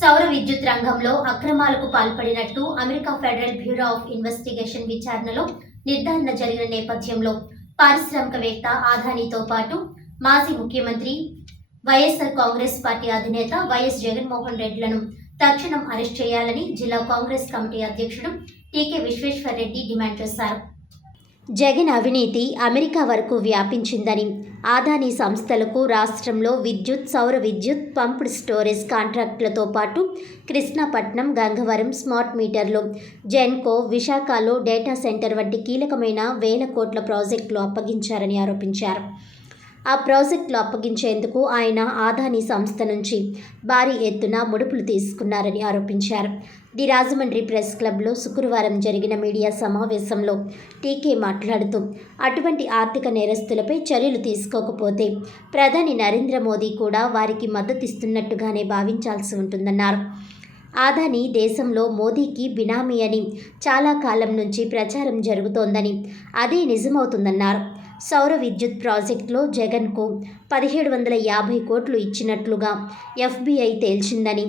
సౌర విద్యుత్ రంగంలో అక్రమాలకు పాల్పడినట్టు America federal bureau of investigation విచారణలో నిర్ధారణ జరిగిన నేపథ్యంలో పారిశ్రామికవేత్త ఆదానీతో పాటు మాజీ ముఖ్యమంత్రి వైఎస్ఆర్ కాంగ్రెస్ పార్టీ అధినేత వైఎస్ జగన్మోహన్ రెడ్డిలను తక్షణం అరెస్ట్ చేయాలని జిల్లా కాంగ్రెస్ కమిటీ అధ్యక్షుడు టీకే విశ్వేశ్వర్ రెడ్డి డిమాండ్ చేశారు. జగన్ అవినీతి అమెరికా వరకు వ్యాపించిందని, ఆదానీ సంస్థలకు రాష్ట్రంలో విద్యుత్, సౌర విద్యుత్, పంప్డ్ స్టోరేజ్ కాంట్రాక్టులతో పాటు కృష్ణాపట్నం, గంగవరం స్మార్ట్ మీటర్లు, జెన్కో, విశాఖలో డేటా సెంటర్ వంటి కీలకమైన వేల కోట్ల ప్రాజెక్టులు అప్పగించారని ఆరోపించారు. ఆ ప్రాజెక్టులు అప్పగించేందుకు ఆయన ఆదానీ సంస్థ నుంచి భారీ ఎత్తున ముడుపులు తీసుకున్నారని ఆరోపించారు. ది రాజమండ్రి ప్రెస్ క్లబ్లో శుక్రవారం జరిగిన మీడియా సమావేశంలో టీకే మాట్లాడుతూ, అటువంటి ఆర్థిక నేరస్తులపై చర్యలు తీసుకోకపోతే ప్రధాని నరేంద్ర మోదీ కూడా వారికి మద్దతిస్తున్నట్టుగానే భావించాల్సి ఉంటుందన్నారు. ఆదానీ దేశంలో మోదీకి బినామీ అని చాలా కాలం నుంచి ప్రచారం జరుగుతోందని, అదే నిజమవుతుందన్నారు. సౌర విద్యుత్ ప్రాజెక్టులో జగన్కు 1750 కోట్లు ఇచ్చినట్లుగా ఎఫ్బీఐ తేల్చిందని,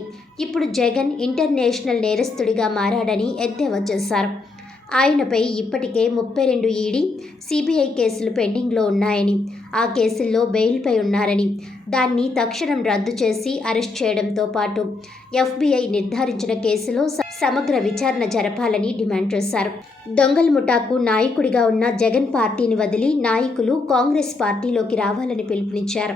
ఇప్పుడు జగన్ ఇంటర్నేషనల్ నేరస్తుడిగా మారాడని ఎద్దేవా చేశారు. ఆయనపై ఇప్పటికే 32 ఈడీ, సిబిఐ కేసులు పెండింగ్లో ఉన్నాయని, ఆ కేసుల్లో బెయిల్పై ఉన్నారని, దాన్ని తక్షణం రద్దు చేసి అరెస్ట్ చేయడంతో పాటు ఎఫ్బీఐ నిర్ధారించిన కేసులో సమగ్ర విచారణ జరపాలని డిమాండ్ చేశారు. దొంగల ముఠాకు నాయకుడిగా ఉన్న జగన్ పార్టీని వదిలి నాయకులు కాంగ్రెస్ పార్టీలోకి రావాలని పిలుపునిచ్చారు.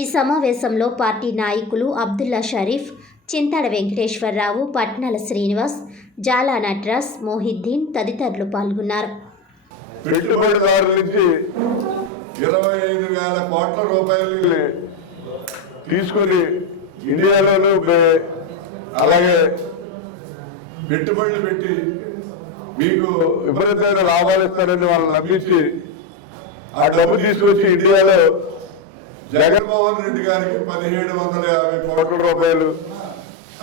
ఈ సమావేశంలో పార్టీ నాయకులు అబ్దుల్లా షరీఫ్, చింతాడ వెంకటేశ్వరరావు, పట్నాల శ్రీనివాస్, జాలా నట్రాస్, మోహిద్దీన్ తదితరులు పాల్గొన్నారు. పెట్టుబడిదారుల నుంచి 25,000 కోట్ల రూపాయలు తీసుకొని ఇండియాలోనూ అలాగే పెట్టుబడులు పెట్టి మీకు విపరీతమైన లాభాలు ఇస్తారని వాళ్ళని నమ్మించి ఆ డబ్బు తీసుకొచ్చి ఇండియాలో జగన్మోహన్ రెడ్డి గారికి 1750 కోట్ల రూపాయలు,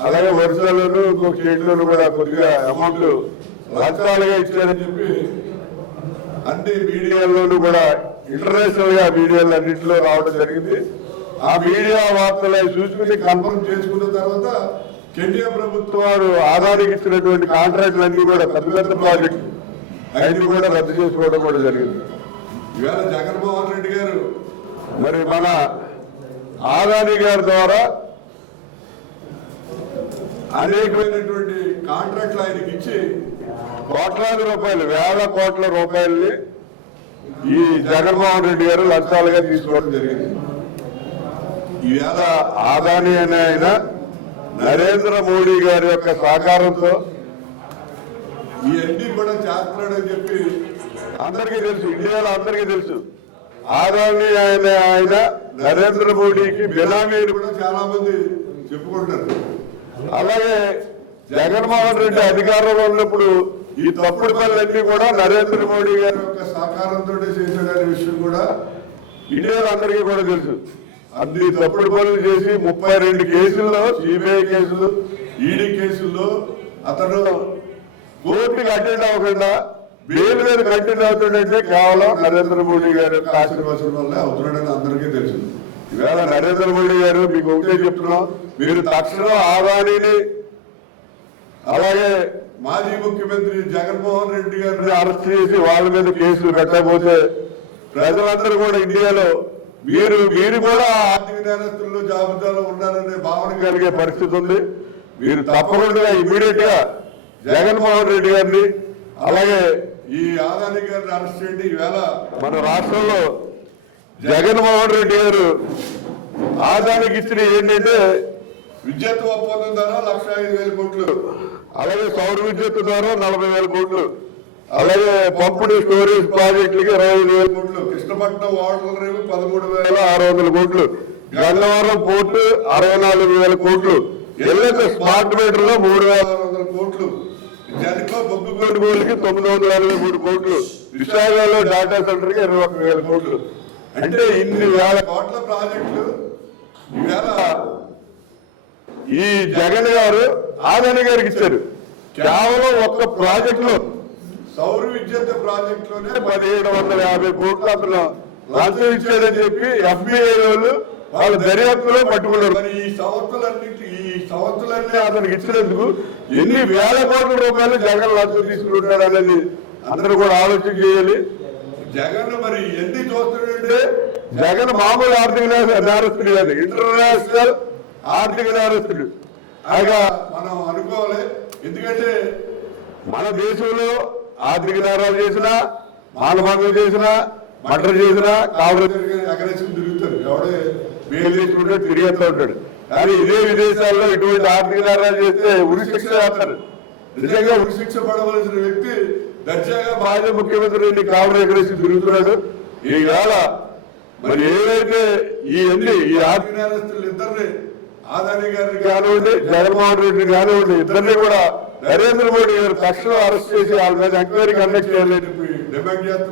అలాగే వర్షాలను ఇంకొక స్టేట్లోనూ కూడా కొద్దిగా అమౌంట్ లంచాలుగా ఇచ్చారని చెప్పి అన్ని మీడియాల్లోనూ కూడా ఇంటర్నేషనల్ గా మీడియాలు అన్నింటిలో రావడం జరిగింది. ఆ మీడియా వార్తలు చూసుకుని కన్ఫర్మ్ చేసుకున్న తర్వాత కేంద్ర ప్రభుత్వం వారు ఆదానికి ఇచ్చినటువంటి కాంట్రాక్టులు అన్ని కూడా పెద్ద పెద్ద ప్రాజెక్టులు అన్ని కూడా రద్దు చేసుకోవడం కూడా జరిగింది. ఇవాళ జగన్మోహన్ రెడ్డి గారు మరి మన ఆదాని గారి ద్వారా అనేకమైనటువంటి కాంట్రాక్టులు ఆయనకి ఇచ్చి కోట్లాది రూపాయలు, వేల కోట్ల రూపాయల్ని ఈ జగన్మోహన్ రెడ్డి గారు లంచాలుగా తీసుకోవడం జరిగింది. ఈవేళ ఆదాని అనే ఆయన నరేంద్ర మోడీ గారి యొక్క సహకారంతో ఇవన్నీ కూడా చేస్తున్నాడని చెప్పి అందరికీ తెలుసు, ఇండియాలో అందరికీ తెలుసు. ఆదాని ఆయన నరేంద్ర మోడీకి బినామీ కూడా చాలా మంది చెప్పుకుంటారు. అలాగే జగన్మోహన్ రెడ్డి అధికారంలో ఉన్నప్పుడు ఈ తప్పుడు పనులన్నీ కూడా నరేంద్ర మోడీ గారి యొక్క సహకారంతో చేశాడనే విషయం కూడా ఇండియాలో అందరికీ కూడా తెలుసు. అన్ని తప్పుడు పనులు చేసి 32 కేసుల్లో, సిబిఐ కేసులు, ఈడీ కేసుల్లో అతను కోర్టుకి అటెండ్ అవ్వకుండా బెయిల్ మీద కంటిన్యూ అవుతుందంటే కేవలం నరేంద్ర మోడీ గారి యొక్క ఆశీర్వాదం వల్లే అవుతున్నాడని అందరికీ తెలుసు. ఈవేళ నరేంద్ర మోడీ గారు మీకు ఒకటే చెప్తున్నాం, మీరు తక్షణం ఆదానీని అలాగే మాజీ ముఖ్యమంత్రి జగన్మోహన్ రెడ్డి గారిని అరెస్ట్ చేసి వాళ్ళ మీద కేసులు పెట్టకపోతే ప్రజలందరూ కూడా ఇండియాలో మీరు కూడా ఆర్థిక నేరస్తుల్లో జాబితాలో ఉన్నారనే భావన కలిగే పరిస్థితి ఉంది. మీరు తప్పకుండా ఇమీడియట్ గా జగన్మోహన్ రెడ్డి గారిని అలాగే ఈ ఆదాని గారిని అరెస్ట్ చేయండి. ఈవేళ మన రాష్ట్రంలో జగన్మోహన్ రెడ్డి గారు ఆదానికి ఇచ్చిన ఏంటంటే విద్యుత్ ఒప్పందం ద్వారా 1,05,000 కోట్లు, అలాగే సౌర విద్యుత్ ద్వారా 40,000 కోట్లు, అలాగే పంపుడు స్టోరేజ్ ప్రాజెక్టులకి 25,000 కోట్లు, కృష్ణపట్నం వాటర్ రేవు 13,600 కోట్లు, గన్నవరం పోర్టు 64,000 కోట్లు, ఎల్ఎస్ స్మార్ట్ మీటర్లో 3,600 కోట్లు, జన్కో బొగ్గు కొనుగోలుకి 943 కోట్లు, విశాఖలో డేటా సెంటర్కి 21,000 కోట్లు. అంటే ఇన్ని వేల కోట్ల ప్రాజెక్టులు ఈవేళ ఈ జగన్ గారు ఆదాని గారికి ఇచ్చారు. కేవలం ఒక్క ప్రాజెక్ట్ లో, సౌర విద్యుత్ ప్రాజెక్ట్ లోనే 1750 కోట్లు అతను లంచం ఇచ్చాడని చెప్పి ఎఫ్బీఐ వాళ్ళు వాళ్ళ దర్యాప్తులో పట్టుకున్నారు. మరి ఈ సంస్థలన్నింటి ఈ సంస్థలన్నీ అతనికి ఇచ్చినందుకు ఎన్ని వేల కోట్ల రూపాయలు జగన్ లంచం తీసుకుంటాడు అనేది అందరూ కూడా ఆలోచన చేయాలి. జగన్ మరి ఎన్ని చూస్తున్నాడంటే జగన్ మామూలు ఆర్థిక నేరస్తుడు కాదు, ఇంటర్నేషనల్ ఆర్థిక నేరస్తుడు. అలాగా మనం అనుకోవాలి. ఎందుకంటే మన దేశంలో ఆర్థిక నేరాలు చేసినా, మానభంగం చేసినా, మర్డర్ చేసినా కావలసిన అగ్రెసివ్ తిరుగుతారు. ఎవడే బెయిల్ తీసుకుంటే తిరిగేస్తూ ఉంటాడు. కానీ ఇదే విదేశాల్లో ఇటువంటి ఆర్థిక నేరాలు చేస్తే ఉరి శిక్ష వేస్తారు. నిజంగా ఉరి శిక్ష పడవలసిన వ్యక్తి దర్జాగా మాజీ ముఖ్యమంత్రి కావడం అగ్రెసివ్ తిరుగుతున్నాడు. ఈవేళ మరి ఏదైతే ఈ ఆర్థిక నేరస్తులు ఇద్దరిని, ఆదాని గారిని కానివ్వండి, జగన్మోహన్ రెడ్డిని కానివ్వండి, ఇద్దరిని కూడా నరేంద్ర మోడీ గారు తక్షణం అరెస్ట్ చేసి వాళ్ళ మీద ఎంక్వైరీ కండక్ట్ చేయాలని డిమాండ్ చేస్తున్నారు.